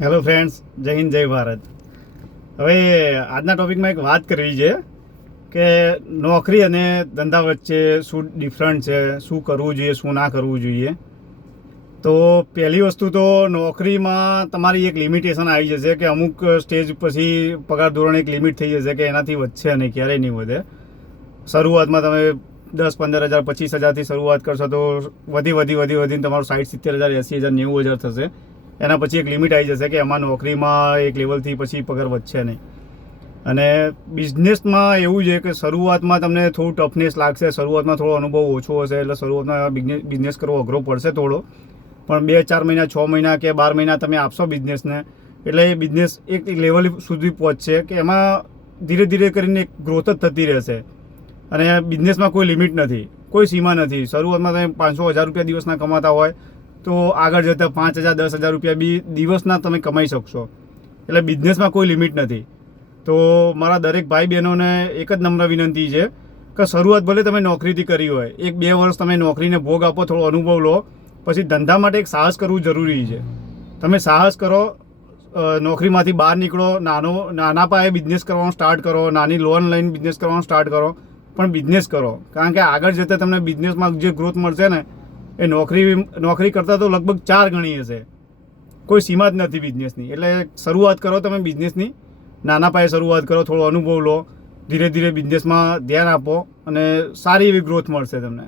Hello friends, જય હિન્દ, જય ભારત. હવે આજના ટોપિકમાં એક વાત કરવી છે કે નોકરી અને ધંધા વચ્ચે શું ડિફરન્ટ છે, શું કરવું જોઈએ, શું ના કરવું જોઈએ. તો પહેલી વસ્તુ તો નોકરીમાં તમારી એક લિમિટેશન આવી જશે કે અમુક સ્ટેજ પછી પગાર ધોરણ એક લિમિટ થઈ જશે કે એનાથી વધશે નહીં, ક્યારેય નહીં વધે. શરૂઆતમાં તમે 10-15 હજાર 25 હજારથી શરૂઆત કરશો તો વધીને તમારું 60-70 હજાર 80 હજાર 90 હજાર થશે. એના પછી એક લિમિટ આવી જશે કે એમાં નોકરીમાં એક લેવલથી પછી પગાર વધશે નહીં. અને બિઝનેસમાં એવું છે કે શરૂઆતમાં તમને થોડું ટફનેસ લાગશે, શરૂઆતમાં થોડો અનુભવ ઓછો હશે, એટલે શરૂઆતમાં બિઝનેસ કરવો અઘરો પડશે થોડો. પણ 2-4 મહિના, 6 મહિના કે 12 મહિના તમે આપશો બિઝનેસને, એટલે એ બિઝનેસ એક લેવલ સુધી પહોંચશે કે એમાં ધીરે ધીરે કરીને એક ગ્રોથ જ થતી રહેશે. અને બિઝનેસમાં કોઈ લિમિટ નથી, કોઈ સીમા નથી. શરૂઆતમાં તમે 500-1000 રૂપિયા દિવસના કમાતા હોય તો આગળ જતાં 5000-10 હજાર રૂપિયા બી દિવસના તમે કમાઈ શકશો. એટલે બિઝનેસમાં કોઈ લિમિટ નથી. તો મારા દરેક ભાઈ બહેનોને એક જ નમ્ર વિનંતી છે કે શરૂઆત ભલે તમે નોકરીથી કરી હોય, 1-2 વર્ષ તમે નોકરીને ભોગ આપો, થોડો અનુભવ લો, પછી ધંધા માટે એક સાહસ કરવું જરૂરી છે. તમે સાહસ કરો, નોકરીમાંથી બહાર નીકળો, નાના પાયે બિઝનેસ કરવાનું સ્ટાર્ટ કરો, નાની લોન લઈને બિઝનેસ કરવાનું સ્ટાર્ટ કરો, પણ બિઝનેસ કરો. કારણ કે આગળ જતાં તમને બિઝનેસમાં જે ગ્રોથ મળશે ને એ નોકરી કરતાં તો લગભગ 4 ગણી હશે. કોઈ સીમા જ નથી બિઝનેસની. એટલે શરૂઆત કરો તમે બિઝનેસની, નાના પાયે શરૂઆત કરો, થોડો અનુભવ લો, ધીરે ધીરે બિઝનેસમાં ધ્યાન આપો અને સારી એવી ગ્રોથ મળશે તમને.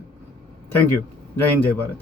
Thank you. જય હિન્દ, જય ભારત.